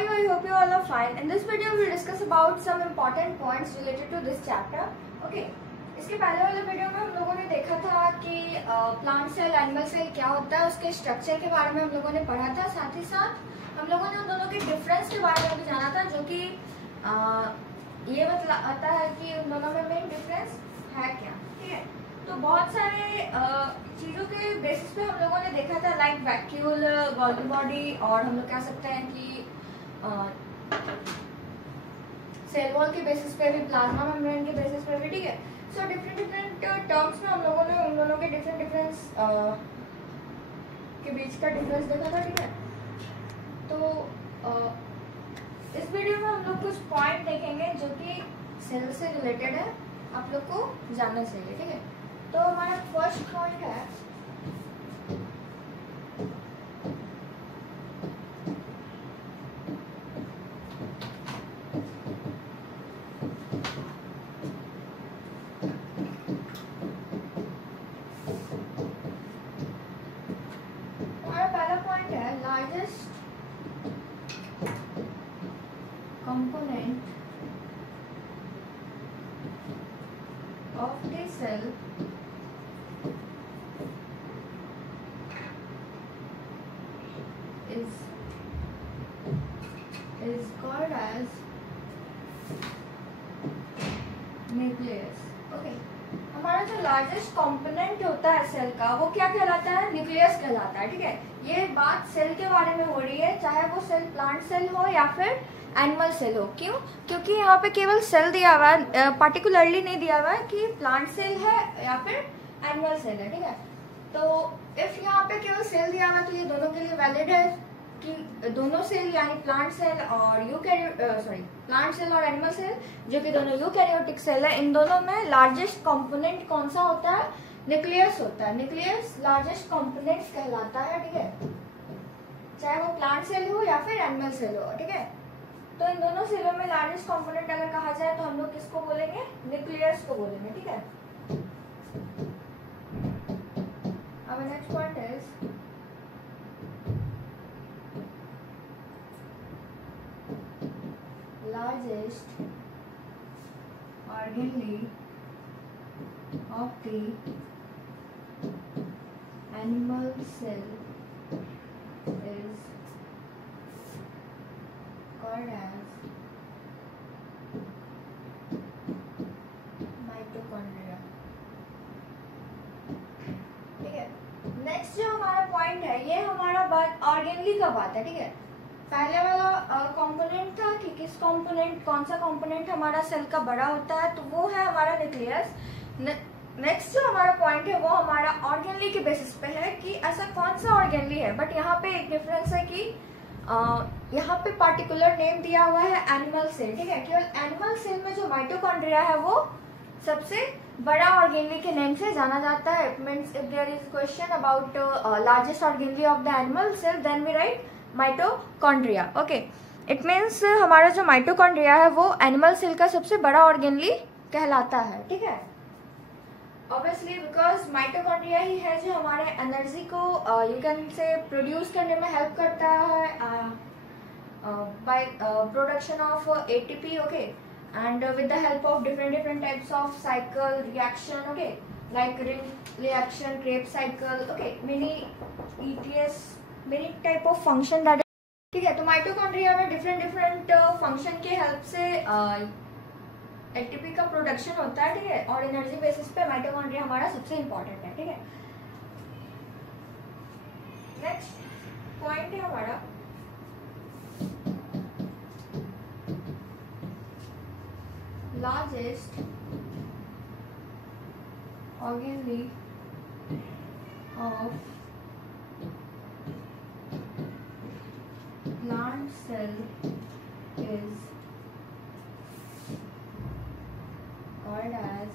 are you? I hope you all are fine. In this video, we will discuss about some important points related to this chapter. Okay. इसके पहले वाले video में हम लोगों ने देखा था कि प्लांट सेल, एनिमल सेल क्या होता है, उसके स्ट्रक्चर के बारे में हम लोगों ने पढ़ा था। साथ ही साथ हम लोगों ने उन दोनों के डिफरेंस के बारे में भी जाना था, जो कि ये बताता है कि उन दोनों में मेन डिफरेंस है क्या। ठीक है, तो बहुत सारे चीज़ों के बेसिस पे हम लोगों ने देखा था, लाइक वैक्यूल, गोल्गी बॉडी, और हम लोग कह सकते हैं कि सेल वॉल के बेसिस पे भी, प्लाज्मा मेम्ब्रेन के बेसिस पे भी। ठीक है, सो डिफरेंट टर्म्स में हम लोगों ने उन दोनों के डिफरेंस के बीच का डिफरेंस देखा था। ठीक है, तो इस वीडियो में हम लोग कुछ पॉइंट देखेंगे जो कि सेल से रिलेटेड है, आप लोग को जानना चाहिए। ठीक है, तो हमारा फर्स्ट पॉइंट है largest component of the cell is called as nucleus. Okay, हमारा जो लार्जेस्ट कंपोनेंट होता है सेल का, वो क्या कहलाता है? न्यूक्लियस कहलाता है। ठीक है, ये बात सेल के बारे में हो रही है, चाहे वो सेल प्लांट सेल हो या फिर एनिमल सेल हो। क्यों? क्योंकि यहाँ पे केवल सेल दिया हुआ है, पार्टिकुलरली नहीं दिया हुआ है कि प्लांट सेल है या फिर एनिमल सेल है। ठीक है, तो इफ यहाँ पे केवल सेल दिया हुआ है तो ये दोनों के लिए वैलिड है कि दोनों सेल यानी प्लांट सेल और प्लांट सेल और एनिमल सेल, जो कि दोनों यूकैरियोटिक सेल है, इन दोनों में लार्जेस्ट कंपोनेंट कौन सा होता है? न्यूक्लियस होता है। न्यूक्लियस लार्जेस्ट कंपोनेंट कहलाता है। ठीक है, चाहे वो प्लांट सेल हो या फिर एनिमल सेल हो। ठीक है, तो इन दोनों सेलों में लार्जेस्ट कंपोनेंट अगर कहा जाए तो हम लोग किसको बोलेंगे? न्यूक्लियस को बोलेंगे। ठीक है, अब next point is largest organelle of the animal cell is called as mitochondria. ठीक है, नेक्स्ट जो हमारा पॉइंट है, ये हमारा बात ऑर्गेनली का बात है। ठीक है, पहले वाला कंपोनेंट था कि कौन सा कंपोनेंट हमारा सेल का बड़ा होता है, तो वो है हमारा न्यूक्लियस। नेक्स्ट जो हमारा पॉइंट है वो हमारा ऑर्गेनली के बेसिस पे है कि ऐसा कौन सा ऑर्गेनली है। बट यहाँ पे एक डिफरेंस है कि यहाँ पे पार्टिकुलर नेम दिया हुआ है एनिमल सेल। ठीक है, केवल एनिमल सेल में जो माइटोकॉन्ड्रिया है वो सबसे बड़ा ऑर्गेनली के नेम से जाना जाता है। It means if there is question about largest organelle of the animal cell, then we write mitochondria. Okay, it means हमारा जो माइटोकॉन्ड्रिया है वो एनिमल सेल का सबसे बड़ा ऑर्गेनली कहलाता है। ठीक है, ऑब्वियसली बिकॉज माइटोकॉन्ड्रिया ही है जो हमारे एनर्जी को यू कैन से प्रोड्यूस करने में हेल्प करता है by production of ATP. Okay, and with the help of different types of cycle reaction, okay, like ring reaction, Krebs cycle, okay, mini ETS, many type of function that. ठीक है, तो mitochondria में different function के help से ATP का production होता है। ठीक है, और एनर्जी बेसिस पे माइटोकॉन्ड्रिया हमारा सबसे इंपॉर्टेंट है। ठीक है, नेक्स्ट पॉइंट है हमारा largest organelle of plant cell is called as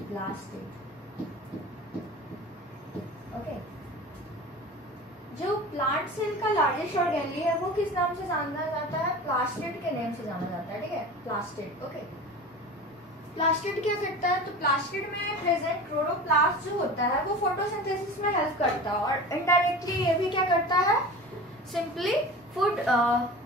plastid. Okay, जो प्लांट सेल का लार्जेस्ट ऑर्गेनली है वो किस नाम से जाना जाता है? प्लास्टिड के नेम से जाना जाता है। ठीक है, प्लास्टिड। ओके, प्लास्टिड क्या करता है? तो प्लास्टिड में प्रेजेंट क्लोरोप्लास्ट जो होता है वो फोटोसिंथेसिस में हेल्प करता है, और इनडायरेक्टली ये भी क्या करता है? सिंपली फूड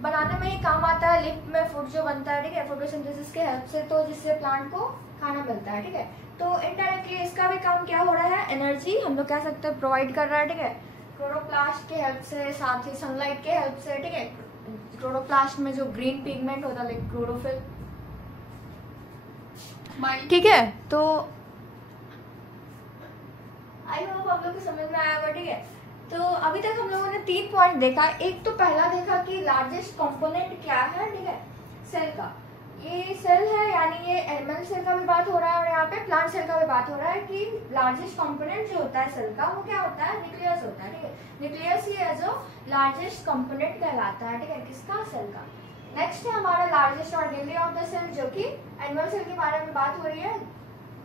बनाने में ही काम आता है, लिफ्ट में फूड जो बनता है, ठीक है, फोटोसिंथेसिस के हेल्प से, तो जिससे प्लांट को खाना मिलता है, ठीक है। तो इनडायरेक्टली इसका भी काम क्या हो रहा है, एनर्जी हम लोग कह सकते हैं प्रोवाइड कर रहा है, ठीक है, क्लोरोप्लास्ट के हेल्प से, साथ ही सनलाइट के हेल्प से, ठीक है। क्लोरोप्लास्ट में जो ग्रीन पिगमेंट होता है लाइक क्लोरोफिल, ठीक है। तो आई होप आप लोग को समझ में आया होगा, ठीक है। तो अभी तक हम लोगों ने 3 पॉइंट देखा। एक तो पहला देखा कि लार्जेस्ट कंपोनेंट क्या है, ठीक है, सेल का। ये सेल है, यानी ये एनिमल सेल का भी बात हो रहा है और यहाँ पे प्लांट सेल का भी बात हो रहा है कि लार्जेस्ट कंपोनेंट जो होता है सेल का वो क्या होता है, न्यूक्लियस होता है, ठीक है। न्यूक्लियस ही है जो लार्जेस्ट कंपोनेंट कहलाता है, ठीक है, किसका, सेल का। नेक्स्ट है हमारा largest organelle of the cell, जो कि एनिमल सेल के बारे में बात हो रही है।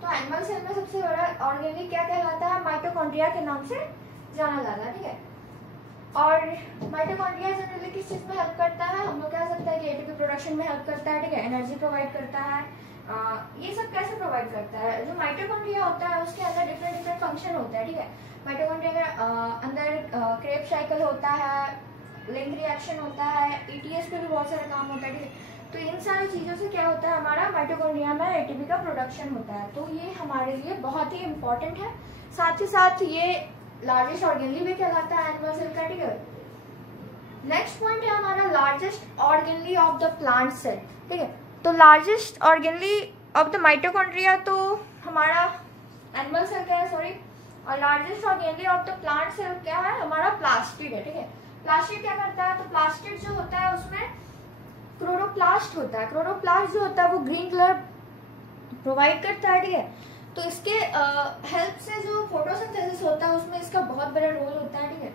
तो एनिमल सेल में सबसे बड़ा ऑर्गेनली क्या कहलाता है, माइटोकॉन्ड्रिया के नाम से जाना जाता है, ठीक है। और माइटोकॉन्ड्रिया जनरली किस चीज में हेल्प करता है, हम लोग कह सकते हैं कि एटीपी प्रोडक्शन में हेल्प करता है, ठीक है, एनर्जी प्रोवाइड करता है। ये सब कैसे प्रोवाइड करता है, जो माइटोकॉन्ड्रिया होता है उसके अंदर डिफरेंट डिफरेंट फंक्शन होता है, ठीक है। माइटोकॉन्ड्रिया के अंदर क्रेब्स साइकिल होता है, लिंक रिएक्शन होता है, ईटीएस पे भी बहुत सारा काम होता है, ठीक है। तो इन सारी चीजों से क्या होता है, हमारा माइटोकॉन्ड्रिया में एटीपी का प्रोडक्शन होता है। तो ये हमारे लिए बहुत ही इंपॉर्टेंट है। साथ ही साथ ये लार्जेस्ट ऑर्गेनली भी कहलाता है एनिमल सेल का, ठीक है। नेक्स्ट पॉइंट है हमारा largest organelle of the plant cell, ठीक है। तो largest organelle of the mitochondria तो हमारा एनिमल सेल का है, सॉरी। और largest organelle of the plant cell क्या है, हमारा प्लास्टिड है, ठीक है। प्लास्टिड क्या करता है, तो प्लास्टिड जो होता है उसमें क्लोरोप्लास्ट होता है। क्लोरोप्लास्ट जो होता है वो ग्रीन कलर प्रोवाइड करता है, ठीक है। तो इसके हेल्प से जो फोटोसिंथेसिस होता है उसमें इसका बहुत बड़ा रोल होता है, ठीक है।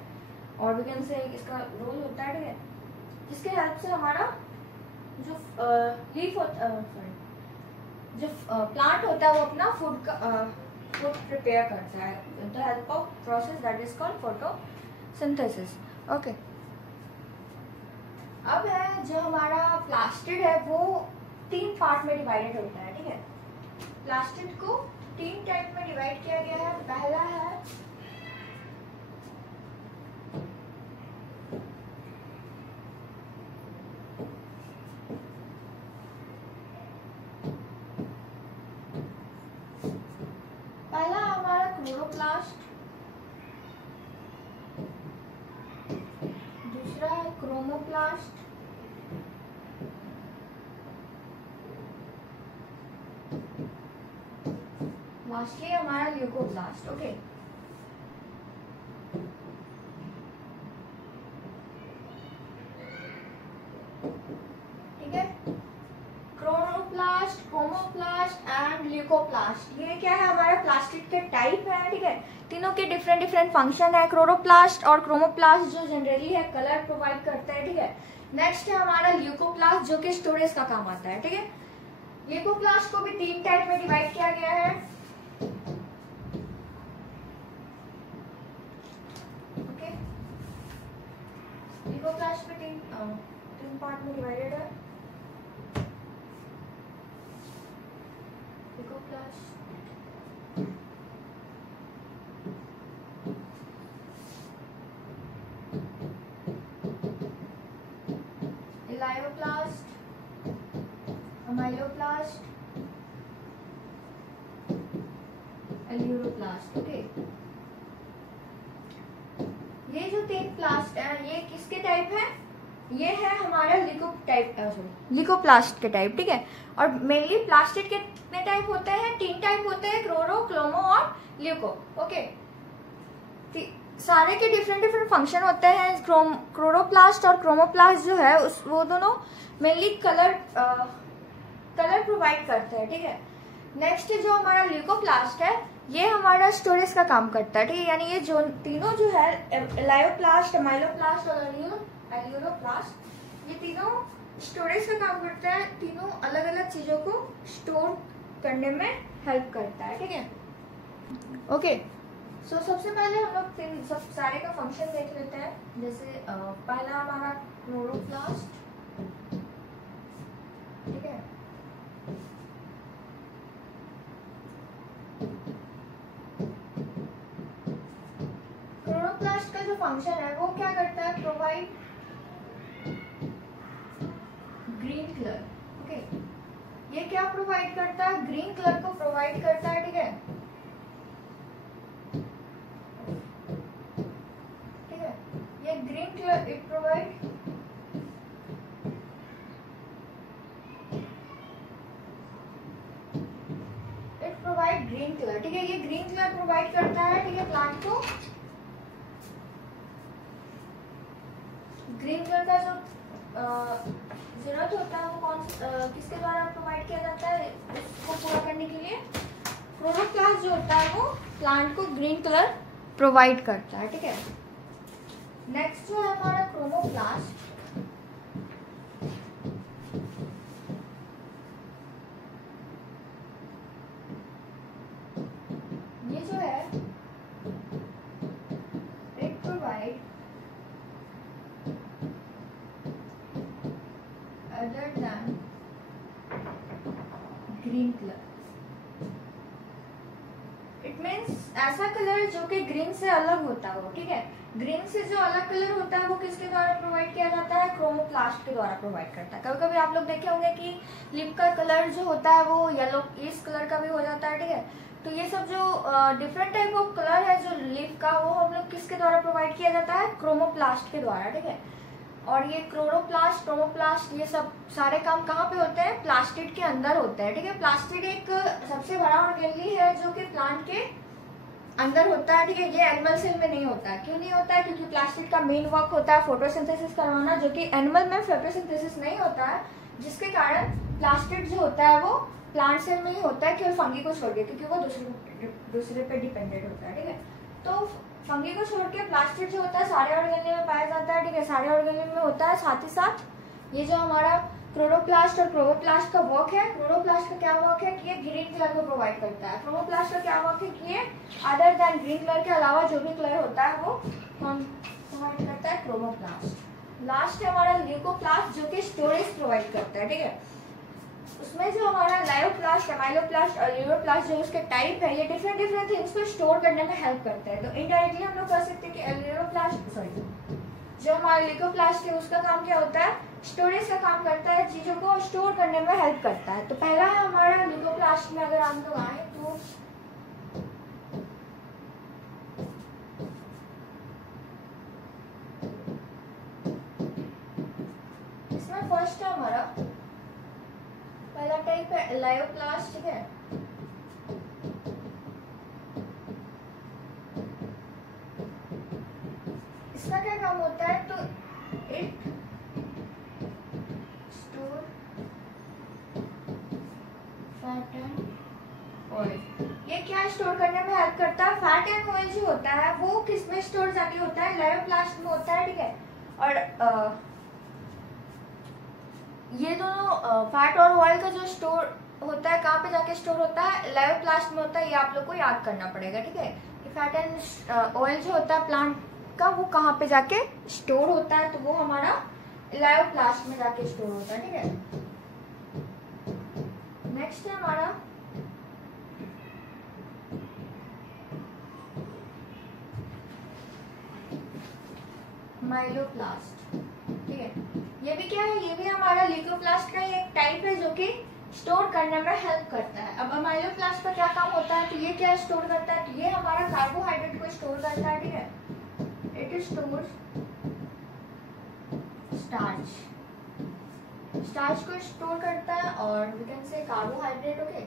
ऑर्गेन से इसका रोल होता है, ठीक है, जिसके हेल्प से हमारा जो लीफ होता सॉरी जो प्लांट होता है वो अपना फूड प्रिपेयर करता है with the help of process that is called photosynthesis, okay. अब है जो हमारा प्लास्टिड है वो 3 पार्ट में डिवाइडेड होता है, ठीक है। प्लास्टिड को 3 टाइप में डिवाइड किया गया है। पहला है हमारा क्लोरोप्लास्ट, दूसरा है क्रोमोप्लास्ट, लास्टली हमारा ल्यूकोप्लास्ट, ओके। ठीक है, क्रोमोप्लास्ट, क्रोमोप्लास्ट एंड ल्यूकोप्लास्ट, ये क्या है, हमारे प्लास्टिड के टाइप है, ठीक है। तीनों के डिफरेंट डिफरेंट फंक्शन है। क्लोरोप्लास्ट और क्रोमोप्लास्ट जो जनरली है कलर प्रोवाइड करता है, ठीक है। नेक्स्ट है हमारा ल्यूकोप्लास्ट जो कि स्टोरेज का काम आता है, ठीक है। ल्यूकोप्लास्ट को भी 3 टाइप में डिवाइड किया गया है, ओके। ल्यूकोप्लास्ट में 3 पार्ट में डिवाइडेड है। Leucoplast, elaioplast, amyloplast, aleuroplast, okay. ये जो 3 प्लास्ट है ये किसके टाइप है, ये है हमारा ल्यूकोप्लास्ट के टाइप, ठीक है। और मेनली प्लास्टिड के कितने टाइप होते हैं, 3 टाइप होते हैं, क्लोरो, क्लोमो और ल्यूको, ओके। सारे के डिफरेंट डिफरेंट फंक्शन होते हैं। क्लोरोप्लास्ट और क्रोमोप्लास्ट जो है वो दोनों मेनली कलर प्रोवाइड करते हैं, ठीक है। नेक्स्ट जो हमारा ल्यूकोप्लास्ट है ये हमारा स्टोरेज का काम करता है, ठीक है। यानी ये जो तीनों जो है इलायोप्लास्ट, अमाइलोप्लास्ट और एल्यूरोप्लास्ट, ये तीनों स्टोरेज का काम करता है। तीनों अलग अलग चीजों को स्टोर करने में हेल्प करता है, ठीक है, ओके। सो सबसे पहले हम लोग सब सारे का फंक्शन देख लेते हैं। जैसे पहला हमारा क्लोरोप्लास्ट, ठीक है। क्लोरोप्लास्ट का जो फंक्शन है वो क्या करता है, प्रोवाइड होता है ग्रीन कलर को प्रोवाइड करता है, ठीक है, ठीक है, ये green colour it provide green colour, ठीक है, ये ग्रीन कलर प्रोवाइड करता है, ठीक है, प्लांट को। ग्रीन कलर का जो जरूरत होता है वो किसके द्वारा प्रोवाइड किया जाता है, इसको पूरा करने के लिए क्लोरोप्लास्ट जो होता है वो प्लांट को ग्रीन कलर प्रोवाइड करता है, ठीक है। नेक्स्ट जो है हमारा क्रोमोप्लास्ट, ये जो है it provide other than green colour, it means ऐसा कलर जो कि ग्रीन से अलग होता हो, ठीक है। ग्रीन से जो अलग कलर होता है वो किसके द्वारा प्रोवाइड किया जाता है, क्रोमोप्लास्ट के द्वारा प्रोवाइड करता है। कभी कभी आप लोग देखे होंगे कि लिप का कलर जो होता है वो येलो इस कलर का भी हो जाता है, ठीक है। तो ये सब जो डिफरेंट टाइप ऑफ कलर है जो लिप का, वो हम लोग किसके द्वारा प्रोवाइड किया जाता है, क्रोमोप्लास्ट के द्वारा, ठीक है। और ये क्लोरोप्लास्ट, क्रोमोप्लास्ट, ये सब सारे काम कहाँ पे होते हैं, प्लास्टिड के अंदर होते हैं, ठीक है। प्लास्टिड एक सबसे बड़ा ऑर्गेनली है जो कि प्लांट के अंदर होता है, ठीक है। ये एनिमल सेल में नहीं होता है। क्यों नहीं होता है, क्योंकि प्लास्टिड का मेन वर्क होता है फोटोसिंथेसिस करवाना, जो कि एनिमल में फोटोसिंथेसिस नहीं होता है, जिसके कारण प्लास्टिड जो होता है वो प्लांट सेल में ही होता है, केवल फंगी को छोड़ के, क्योंकि वो दूसरे पे डिपेंडेंट होता है, ठीक है। तो फंगी को छोड़ के प्लास्टिड जो होता है सारे ऑर्गेनली में पाया जाता है, ठीक है, सारे ऑर्गेनली में होता है। साथ ही साथ ये जो हमारा क्लोरोप्लास्ट और क्रोमोप्लास्ट का वर्क है, क्लोरोप्लास्ट का क्या वर्क है कि ये ग्रीन कलर को प्रोवाइड करता है। क्रोमोप्लास्ट का क्या वर्क है कि ये अदर देन ग्रीन कलर के अलावा जो भी कलर होता है वो प्रोवाइड करता है क्रोमोप्लास्ट। लास्ट है हमारा ल्यूकोप्लास्ट जो कि स्टोरेज प्रोवाइड करता है, ठीक है। उसमें जो हमारा लायोप्लास्ट, अमाइलोप्लास्ट और ल्यूरोप्लास्ट जो उसके टाइप है, ये डिफरेंट थिंग्स को स्टोर करने में हेल्प करते हैं। तो इनडायरेक्टली हम लोग कह सकते हैं कि ल्यूरोप्लास्ट, सॉरी, जो हमारा ल्यूकोप्लास्ट है उसका काम क्या होता है, स्टोरेज का काम करता है, चीजों को स्टोर करने में हेल्प करता है। तो पहला है हमारा ल्यूकोप्लास्ट में अगर हम लोग आए तो इसमें फर्स्ट है हमारा पहला टाइप है लायोप्लास्ट, ठीक है। इसका क्या काम होता है, तो it store fat and oil. ये क्या स्टोर करने में हेल्प करता है, फैट एंड ऑयल जो होता है वो किस में स्टोर जाके होता है, लायोप्लास्ट में होता है, ठीक है। और ये दोनों फैट और ऑयल का जो स्टोर होता है कहाँ पे जाके स्टोर होता है, लायोप्लास्ट में होता है। ये आप लोग को याद करना पड़ेगा, ठीक है। फैट एंड ऑयल जो होता है प्लांट का वो कहाँ पे जाके स्टोर होता है, तो वो हमारा लायोप्लास्ट में जाके स्टोर होता है, ठीक है। नेक्स्ट है हमारा माइलोप्लास्ट, ठीक है। ये भी क्या है, ये भी हमारा ल्यूकोप्लास्ट का एक टाइप है जो कि स्टोर करने में हेल्प करता है। अब अमाइलोप्लास्ट का क्या काम होता है, तो ये क्या स्टोर करता है, तो ये हमारा कार्बोहाइड्रेट को स्टोर करता है, ठीक है। इट स्टोर्स स्टार्च, स्टार्च को स्टोर करता है और we can say carbohydrate, okay.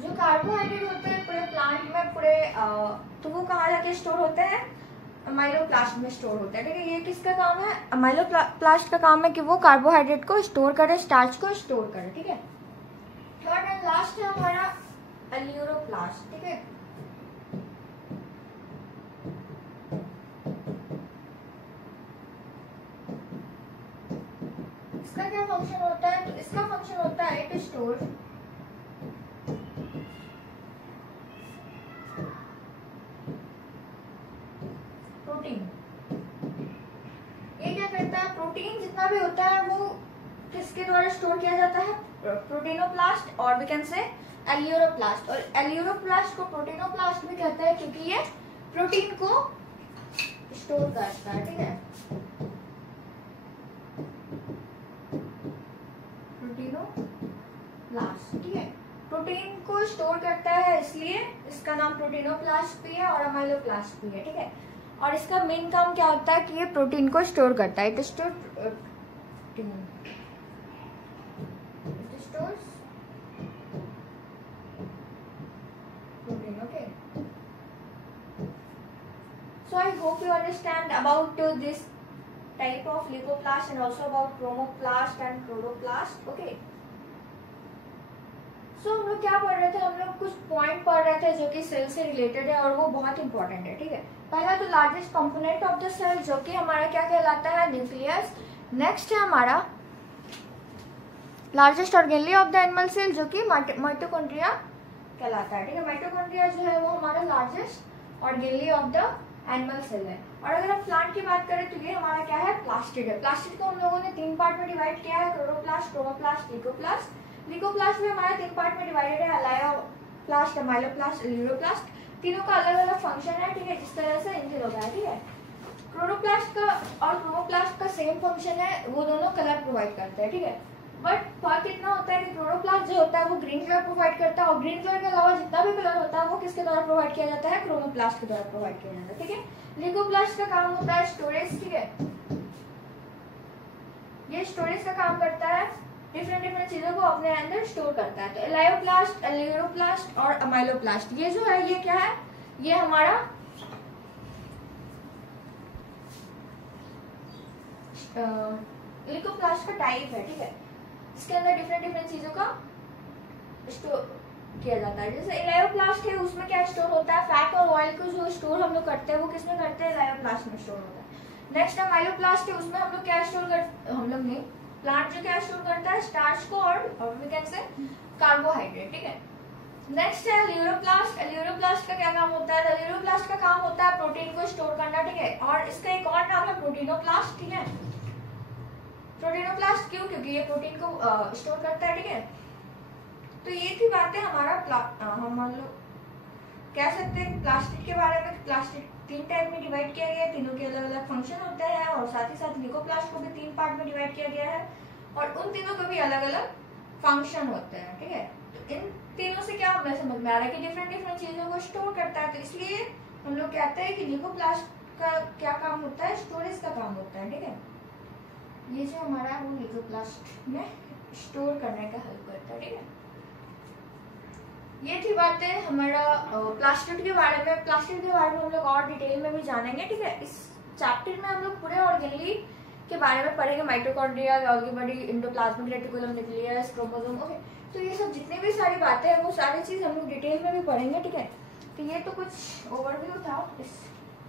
जो कार्बोहाइड्रेट होते हैं पूरे प्लांट में पूरे तो वो कहाँ जाके स्टोर होते हैं, अमाइलोप्लास्ट में स्टोर होता है, ठीक है। ये किसका काम है, अमाइलोप्लास्ट का काम है कि वो कार्बोहाइड्रेट को स्टोर करे, स्टार्च को स्टोर करे, ठीक है। थर्ड एंड लास्ट है हमारा अल्यूरोप्लास्ट, ठीक है। इसका क्या फंक्शन होता है, तो इसका फंक्शन होता है इट स्टोर प्रोटीन। ये क्या करता है, प्रोटीन जितना भी होता है वो किसके द्वारा स्टोर किया जाता है, प्रोटीनोप्लास्ट और वी कैन से एल्यूरोप्लास्ट। और एल्यूरोप्लास्ट को प्रोटीनोप्लास्ट भी कहते हैं क्योंकि ये प्रोटीन को स्टोर करता है, ठीक है। प्रोटीन इसका नाम प्रोटीनोप्लास्ट भी है और अमाइलोप्लास्ट भी है, ठीक है। और इसका मेन काम क्या होता है कि ये प्रोटीन को स्टोर करता है। It stores protein, okay. So I hope you understand about this type of leucoplast and also about chromoplast and chloroplast, okay? So हम लोग क्या पढ़ रहे थे, हम लोग कुछ पॉइंट पढ़ रहे थे जो कि सेल से रिलेटेड है और वो बहुत इंपॉर्टेंट है, ठीक है। पहला तो largest component of the cell जो कि हमारा क्या कहलाता है, न्यूक्लियस। नेक्स्ट है हमारा largest organelle of the animal cell जो कि माइटोकॉन्ड्रिया कहलाता है, ठीक है। माइटोकॉन्ड्रिया जो है वो हमारा largest organelle of the animal cell है। और अगर हम प्लांट की बात करें तो ये हमारा क्या है, प्लास्टिड है। प्लास्टिड को हम लोगों ने 3 पार्ट में डिवाइड किया है, क्लोरोप्लास्ट, क्रोमोप्लास्ट, ल्यूकोप्लास्ट। ल्यूकोप्लास्ट भी हमारा 3 पार्ट में डिवाइडेड है, अलायोप्लास्ट, अमाइलोप्लास्ट, ल्यूरोप्लास्ट। तीनों का अलग अलग फंक्शन है, ठीक है, जिस तरह से इन तीनों का है, ठीक है। क्लोरोप्लास्ट का और क्रोमोप्लास्ट का सेम फंक्शन है, वो दोनों कलर प्रोवाइड करते हैं, ठीक है। बट फर्क इतना होता है कि क्लोरोप्लास्ट जो होता है वो ग्रीन कलर प्रोवाइड करता है और ग्रीन कलर के अलावा जितना भी कलर होता है वो किसके द्वारा प्रोवाइड किया जाता है, क्रोमोप्लास्ट के द्वारा प्रोवाइड किया जाता है, ठीक है। ल्यूकोप्लास्ट का काम होता है स्टोरेज, ठीक है। ये स्टोरेज का काम करता है, डिफरेंट चीजों को अपने अंदर स्टोर करता है। तो एलायोप्लास्ट, ल्यूरोप्लास्ट और अमाइलोप्लास्ट ये जो है ये क्या है, ये हमारा ल्यूकोप्लास्ट का टाइप है, ठीक है। इसके अंदर डिफरेंट चीजों का स्टोर किया जाता है। जैसे एलायोप्लास्ट है उसमें क्या स्टोर होता है, फैट और ऑयल को जो स्टोर हम लोग करते हैं वो किसमें करते हैं, एलायोप्लास्ट में स्टोर होता है। नेक्स्ट अमाइलोप्लास्ट है, उसमें हम लोग क्या स्टोर करते, हम लोग नहीं, प्लांट जो क्या स्टोर करता है, स्टार्च को और वी कैन से कार्बोहाइड्रेट, ठीक है। नेक्स्ट है ल्यूरोप्लास्ट। ल्यूरोप्लास्ट का क्या काम होता है, ल्यूरोप्लास्ट का काम होता है प्रोटीन को स्टोर करना, ठीक है। और इसका एक और नाम है प्रोटीनोप्लास्ट, ठीक है। प्रोटीनोप्लास्ट क्यों, क्योंकि ये प्रोटीन को स्टोर करता है, ठीक है। तो ये थी बातें हमारा हम लोग कह सकते हैं प्लास्टिक के बारे में। प्लास्टिक 3 टाइप में डिवाइड किया गया है, तीनों के अलग अलग फंक्शन होते हैं और साथ ही साथ ल्यूकोप्लास्ट को भी 3 पार्ट में डिवाइड किया गया है और उन तीनों के भी अलग अलग फंक्शन होते हैं, ठीक है। तो इन तीनों से क्या हमें समझ में आ रहा है कि डिफरेंट चीजों को स्टोर करता है। तो इसलिए हम लोग कहते हैं कि ल्यूकोप्लास्ट का क्या काम होता है, स्टोरेज का काम होता है, ठीक है। ये जो हमारा है वो ल्यूकोप्लास्ट में स्टोर करने का हेल्प करता है, ठीक है। ये थी बातें हमारा प्लास्टिड के बारे में। प्लास्टिड के बारे में हम लोग और डिटेल में भी जानेंगे, ठीक है। इस चैप्टर में हम लोग पूरे ऑर्गेनली के बारे में पढ़ेंगे, mitochondria, Golgi body, endoplasmic reticulum, nucleus, chromosome, okay. तो ये सब जितनी भी सारी बातें हैं वो सारी चीज हम लोग डिटेल में भी पढ़ेंगे, ठीक है। तो ये तो कुछ ओवरव्यू था इस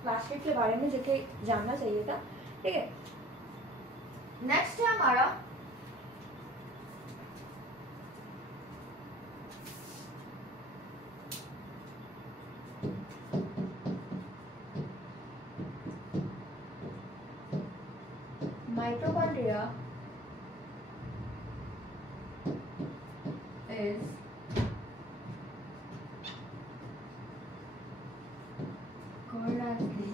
प्लास्टिड के बारे में जो कि जानना चाहिए था, ठीक है। नेक्स्ट है हमारा mitochondria is called as the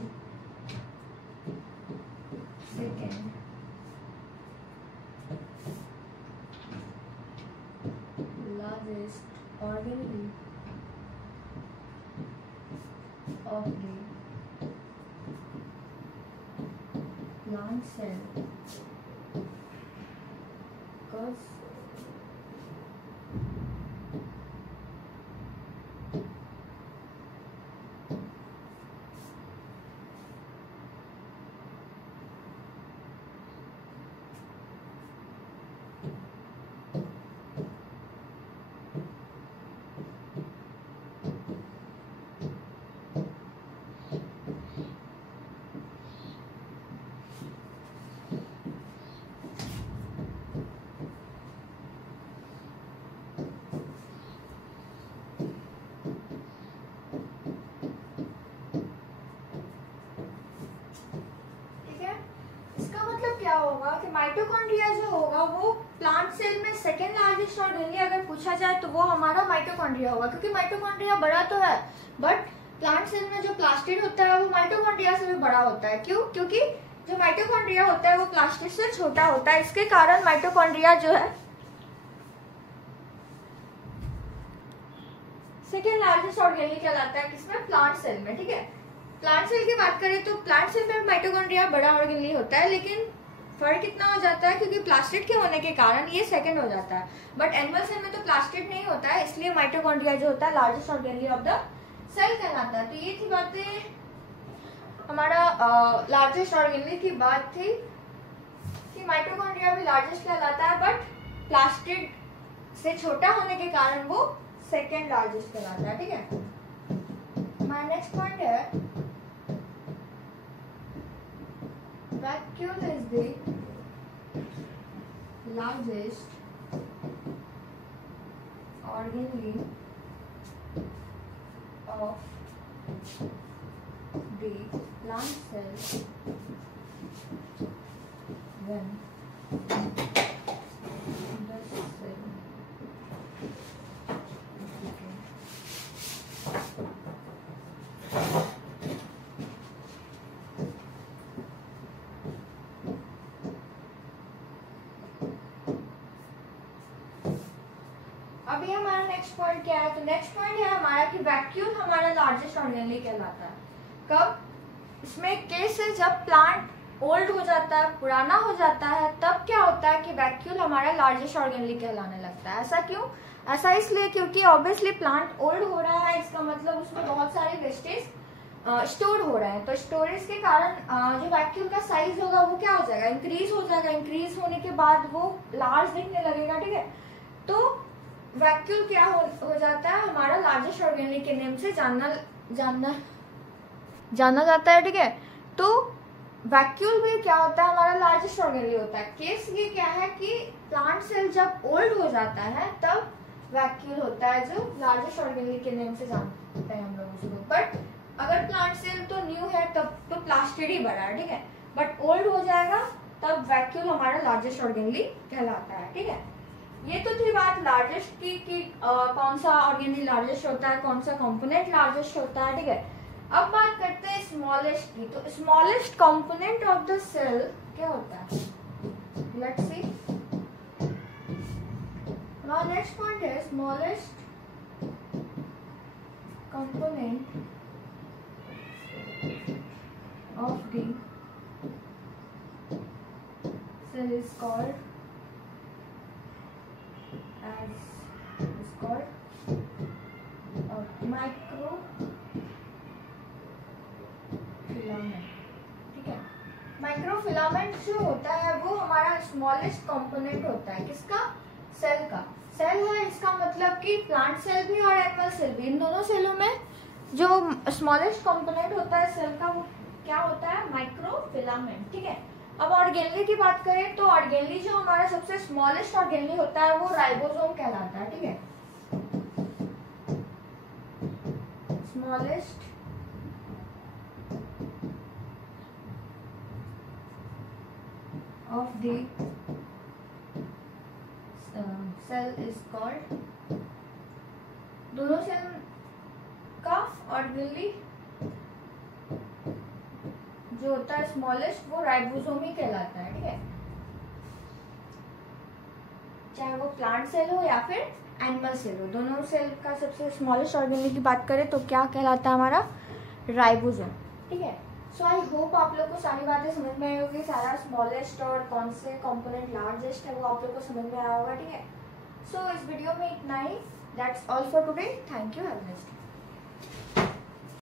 second largest organ of the plant cell because क्या होगा कि माइटोकॉन्ड्रिया जो होगा वो प्लांट सेल में सेकेंड लार्जेस्ट ऑर्गेनली अगर पूछा जाए तो वो हमारा माइटोकॉन्ड्रिया होगा, क्योंकि माइटोकॉन्ड्रिया बड़ा तो है बट प्लांट सेल में जो प्लास्टिड होता है वो माइटोकॉन्ड्रिया से भी बड़ा होता है। क्यों? क्योंकि जो माइटोकॉन्ड्रिया होता है वो प्लास्टिड से छोटा होता है, इसके कारण माइटोकॉन्ड्रिया जो है सेकेंड लार्जेस्ट ऑर्गेनली कहलाता है किसमें, प्लांट सेल में, ठीक है। प्लांट सेल की बात करें तो प्लांट सेल में माइटोकॉन्ड्रिया बड़ा ऑर्गेनली होता है, लेकिन फर्क कितना हो जाता है क्योंकि प्लास्टिड के होने के कारण ये सेकंड हो जाता है, बट एनिमल सेल में तो प्लास्टिड नहीं होता है, इसलिए माइटोकॉन्ड्रिया जो होता है largest organelle of the cell कहलाता है। तो ये थी बातें, हमारा लार्जेस्ट ऑर्गेनली की बात थी कि माइटोकॉन्ड्रिया भी लार्जेस्ट कहलाता है, बट प्लास्टिड से छोटा होने के कारण वो सेकेंड लार्जेस्ट कहलाता है, ठीक है। हमारा नेक्स्ट पॉइंट है vacuole is the largest organelle of the plant cell when the cell अभी हमारा नेक्स्ट पॉइंट क्या है, तो नेक्स्ट पॉइंट है हमारा कि वैक्यूल हमारा लार्जेस्ट ऑर्गेनली कहलाता है। कब, इसमें केस है जब प्लांट ओल्ड हो जाता है, पुराना हो जाता है, तब क्या होता है कि वैक्यूल हमारा लार्जेस्ट ऑर्गेनली कहलाने लगता है। ऐसा क्यों, ऐसा इसलिए क्योंकि ऑब्वियसली प्लांट ओल्ड हो रहा है, इसका मतलब उसमें बहुत सारे वेस्टेज स्टोर हो रहे हैं, तो स्टोरेज के कारण जो वैक्यूल का साइज होगा वो क्या हो जाएगा, इंक्रीज हो जाएगा। इंक्रीज होने के बाद वो लार्ज दिखने लगेगा, ठीक है। तो वैक्यूल क्या हो जाता है, हमारा लार्जेस्ट ऑर्गेनली के नेम से जाना जाता है, ठीक है। तो वैक्यूल भी क्या होता है, हमारा लार्जेस्ट ऑर्गेनली होता है। केस ये क्या है कि प्लांट सेल जब ओल्ड हो जाता है तब वैक्यूल होता है, जो लार्जेस्ट ऑर्गेनली के नेम से जानते हैं हम लोग उसको। बट अगर प्लांट सेल तो न्यू है तब तो प्लास्टिड ही बड़ा है, ठीक है। बट ओल्ड हो जाएगा तब वैक्यूल हमारा लार्जेस्ट ऑर्गेनली कहलाता है, ठीक है। ये तो थी बात लार्जेस्ट की कौन सा ऑर्गेनली लार्जेस्ट होता है, कौन सा कंपोनेंट लार्जेस्ट होता है, ठीक है। अब बात करते हैं स्मॉलेस्ट की। तो smallest component of the cell क्या होता है, let's see. Now next point है smallest component of the cell is called microfilament, ठीक है। माइक्रोफिलामेंट जो होता है वो हमारा स्मॉलेस्ट कंपोनेंट होता है, किसका, सेल का। सेल है इसका मतलब कि प्लांट सेल भी और एनिमल सेल भी, इन दोनों सेलों में जो स्मॉलेस्ट कंपोनेंट होता है सेल का वो क्या होता है, माइक्रोफिलामेंट, ठीक है। अब ऑर्गेनली की बात करें तो ऑर्गेनली जो हमारा सबसे स्मॉलेस्ट ऑर्गेनली होता है वो राइबोसोम कहलाता है, ठीक है। Smallest of the cell is called, दोनों सेल का ऑर्गेनली जो होता है स्मॉलेस्ट वो राइबोसोम ही कहलाता है, ठीक है। चाहे वो प्लांट सेल हो या फिर एनिमल सेल हो, दोनों सेल का सबसे स्मॉलेस्ट ऑर्गेनली की बात करें तो क्या कहलाता है हमारा, राइबोसोम, ठीक है। सो आई होप आप लोग को सारी बातें समझ में आई होगी, सारा स्मॉलेस्ट और कौन से कंपोनेंट लार्जेस्ट है वो आप लोग को समझ में आया होगा, ठीक है। सो इस वीडियो में इतना ही, that's all for today, thank you, have a nice day.